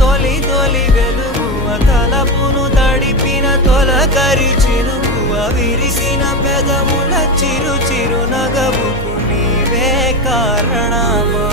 తొలి తొలి వెలుగువ తలపును తడిపిన తొలకరి చినుకువ విరిసిన పెదముల చిరు చిరు నగవుకు నీవే కారణమా